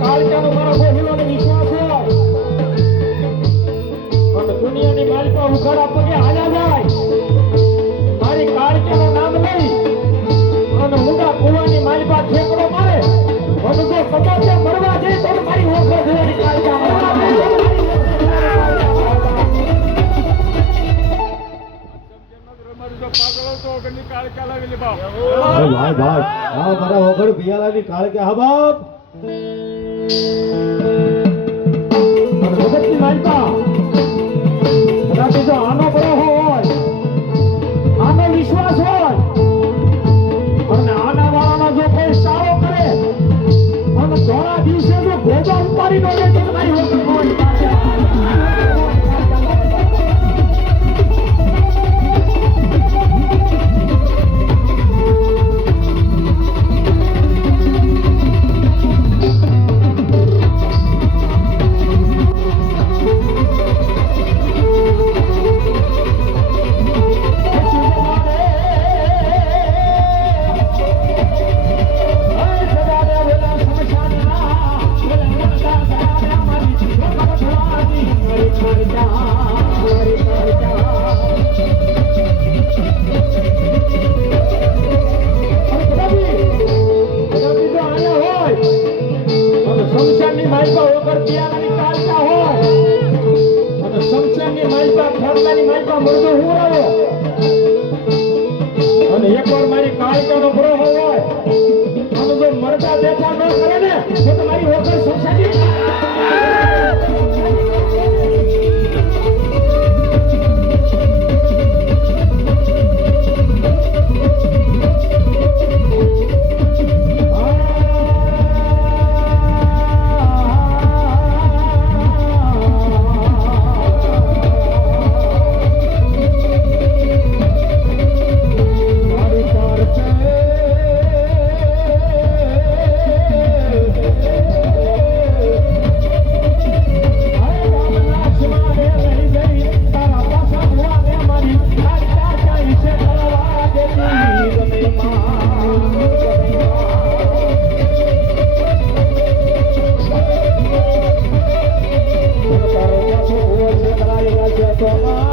કાળજાનો મારો અને દુનિયાની માલિકા ઉઘાડા પગે જાય. મારી કાળજાનું નામ લઈ અને ઊંડા કુવાની માલિકા ઠેકડો અને જો કદાચ મળવા ભાઈ ભાઈ હા મારા વગર ભિયાલાની કાળ કે હા, બાપ. ભગતની લાઈકા કદાચ આનો માલપા ફોડલાની માલપા મુરદો હું રહો અને મારી કાળકાનો ભરો હોય, આમ જો મરતા કરે ને, તો તમારી ઓખર સંસારી Yeah.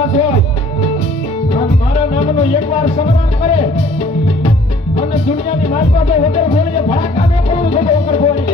રહ્યા છો. અને મારા નામનું એકવાર સ્મરણ કરે. અને દુનિયાની માલપાતો વગર બોલીએ ભડાકા ન કરવું છે વગર બોલી